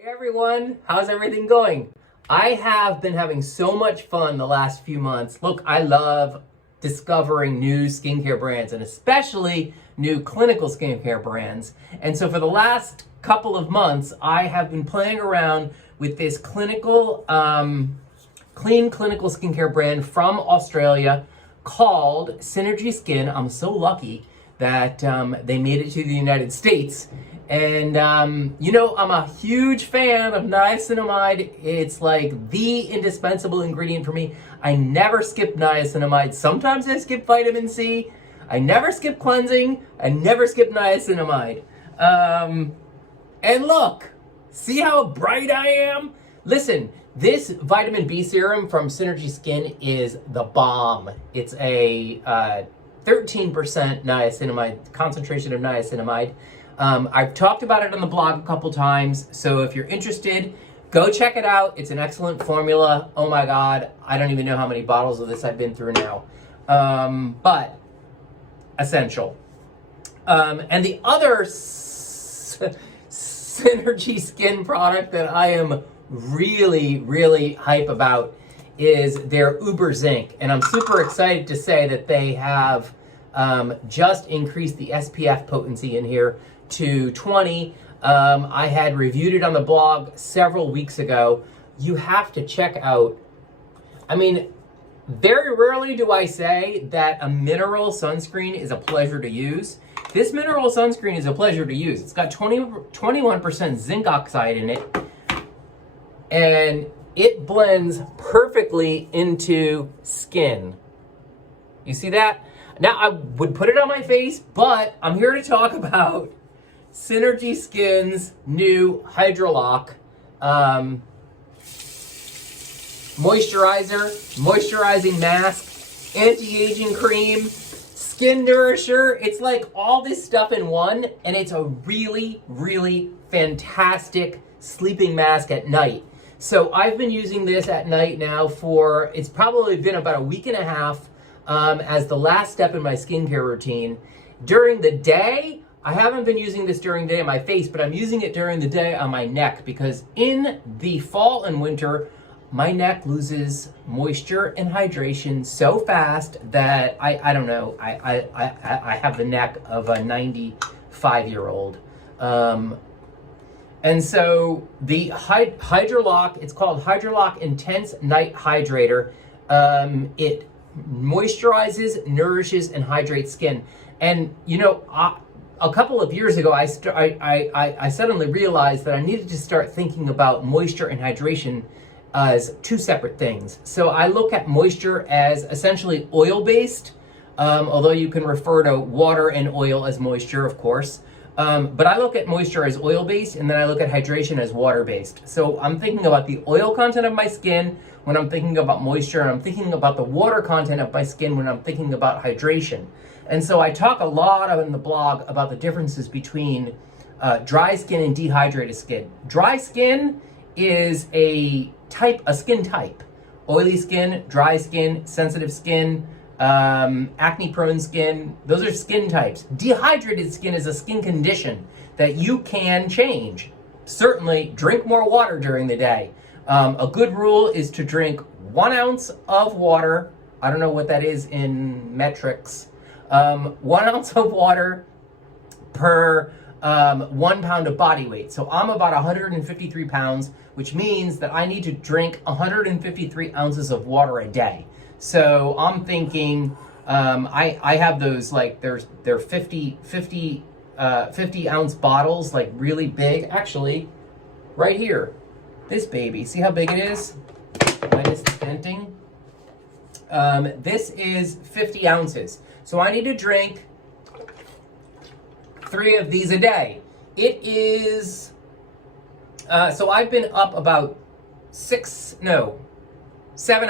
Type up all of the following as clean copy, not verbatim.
Hey everyone, how's everything going? I have been having so much fun the last few months. Look, I love discovering new skincare brands and especially new clinical skincare brands. And so for the last couple of months, I have been playing around with this clean clinical skincare brand from Australia called Synergie Skin. I'm so lucky that they made it to the United States. And, you know, I'm a huge fan of niacinamide. It's like the indispensable ingredient for me. I never skip niacinamide. Sometimes I skip vitamin C. I never skip cleansing. I never skip niacinamide. And look, see how bright I am? Listen, this vitamin B serum from Synergie Skin is the bomb. It's a 13% niacinamide, concentration of niacinamide. I've talked about it on the blog a couple times, so if you're interested, go check it out. It's an excellent formula. Oh my God, I don't even know how many bottles of this I've been through now. But essential. And the other Synergie Skin product that I am really hype about is their UberZinc. And I'm super excited to say that they have just increased the SPF potency in here to 20. I had reviewed it on the blog several weeks ago. You have to check out, I mean, very rarely do I say that a mineral sunscreen is a pleasure to use. This mineral sunscreen is a pleasure to use. It's got 21% zinc oxide in it, and it blends perfectly into skin. You see that? Now, I would put it on my face, but I'm here to talk about Synergie Skin's new Hydrolock moisturizing mask, anti-aging cream, skin nourisher. It's like all this stuff in one, and it's a really fantastic sleeping mask at night. So I've been using this at night now for, it's probably been about a week and a half as the last step in my skincare routine. During the day, I haven't been using this during the day on my face, but I'm using it during the day on my neck because in the fall and winter, my neck loses moisture and hydration so fast that I don't know, I have the neck of a 95-year-old. And so the Hydrolock, it's called Hydrolock Intense Night Hydrator. It moisturizes, nourishes, and hydrates skin. And you know, a couple of years ago, I suddenly realized that I needed to start thinking about moisture and hydration as two separate things. So I look at moisture as essentially oil-based, although you can refer to water and oil as moisture, of course. But I look at moisture as oil-based, and then I look at hydration as water-based. So I'm thinking about the oil content of my skin when I'm thinking about moisture, and I'm thinking about the water content of my skin when I'm thinking about hydration. And so I talk a lot in the blog about the differences between dry skin and dehydrated skin. Dry skin is a skin type. Oily skin, dry skin, sensitive skin, acne-prone skin, those are skin types. Dehydrated skin is a skin condition that you can change. Certainly, drink more water during the day. A good rule is to drink 1 ounce of water. I don't know what that is in metrics. 1 ounce of water per 1 pound of body weight. So I'm about 153 pounds, which means that I need to drink 153 ounces of water a day. So I'm thinking, I have those, like, they're 50 ounce bottles, like really big. Actually, right here, this baby, see how big it is? Minus the denting. This is 50 ounces. So I need to drink 3 of these a day. It is, so I've been up about 7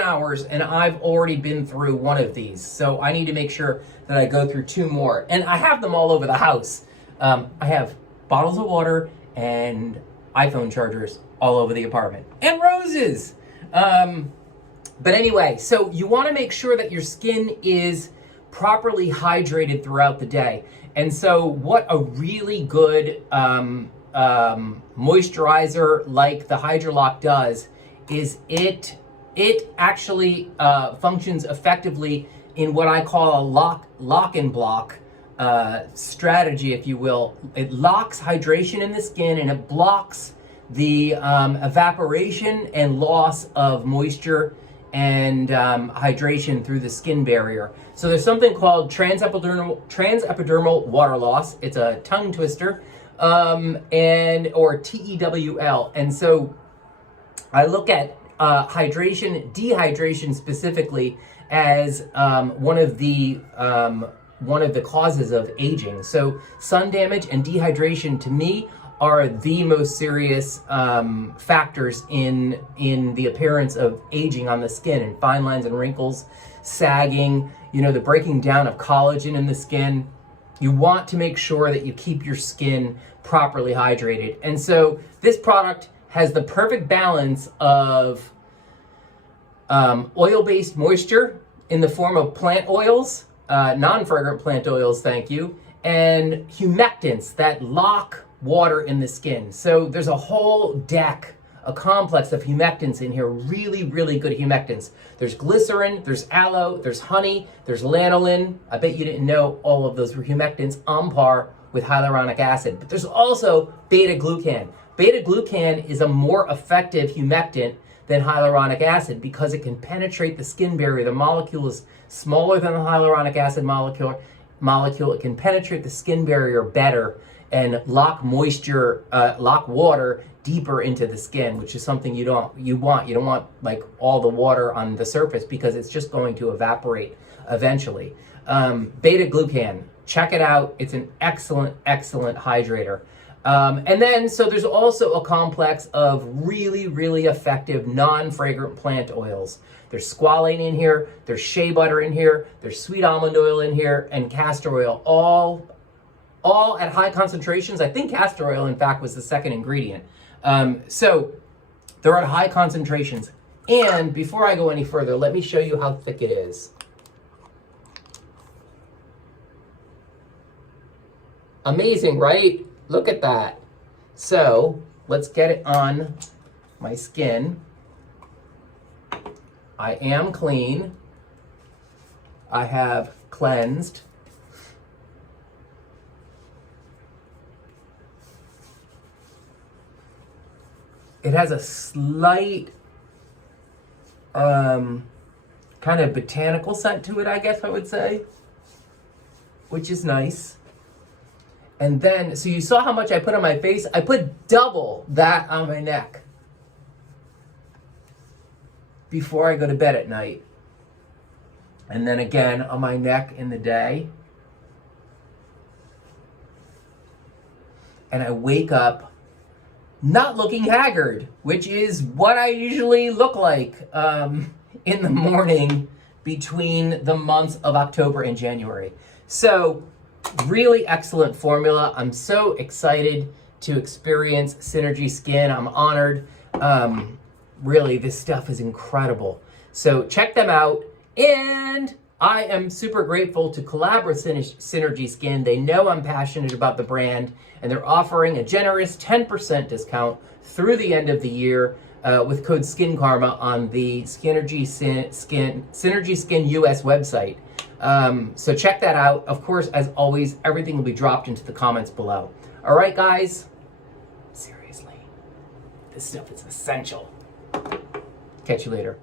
hours, and I've already been through 1 of these. So I need to make sure that I go through 2 more. And I have them all over the house. I have bottles of water and iPhone chargers all over the apartment. And roses! But anyway, so you want to make sure that your skin is properly hydrated throughout the day. And so what a really good moisturizer like the Hydrolock does is it actually functions effectively in what I call a lock and block strategy, if you will. It locks hydration in the skin and it blocks the evaporation and loss of moisture and hydration through the skin barrier. So there's something called transepidermal water loss. It's a tongue twister, or TEWL. And so I look at dehydration specifically as one of the causes of aging. So sun damage and dehydration to me are the most serious factors in the appearance of aging on the skin, and fine lines and wrinkles, sagging, the breaking down of collagen in the skin. You want to make sure that you keep your skin properly hydrated. And so this product has the perfect balance of oil-based moisture in the form of plant oils, non-fragrant plant oils, thank you, and humectants that lock water in the skin. So there's a whole deck, a complex of humectants in here, really, really good humectants. There's glycerin, there's aloe, there's honey, there's lanolin. I bet you didn't know all of those were humectants on par with hyaluronic acid. But there's also beta-glucan. Beta-glucan is a more effective humectant than hyaluronic acid because it can penetrate the skin barrier. The molecule is smaller than the hyaluronic acid molecule. It can penetrate the skin barrier better and lock water deeper into the skin, which is something you don't want like all the water on the surface because it's just going to evaporate eventually. Beta-glucan, check it out. It's an excellent hydrator. And then, so there's also a complex of really, really effective non-fragrant plant oils. There's squalane in here, there's shea butter in here, there's sweet almond oil in here, and castor oil, all at high concentrations. I think castor oil, in fact, was the second ingredient. So they're at high concentrations. And before I go any further, let me show you how thick it is. Amazing, right? Look at that. So let's get it on my skin. I am clean. I have cleansed. It has a slight kind of botanical scent to it, I guess I would say, which is nice. And then, so you saw how much I put on my face? I put double that on my neck before I go to bed at night. And then again on my neck in the day. And I wake up not looking haggard, which is what I usually look like in the morning between the months of October and January. So really excellent formula. I'm so excited to experience Synergie Skin. I'm honored. Really, this stuff is incredible. So check them out. And I am super grateful to collab with Synergie Skin. They know I'm passionate about the brand, and they're offering a generous 10% discount through the end of the year with code SKINCARMA on the Synergie Skin US website. So check that out. Of course, as always, everything will be dropped into the comments below. All right, guys. Seriously, this stuff is essential. Catch you later.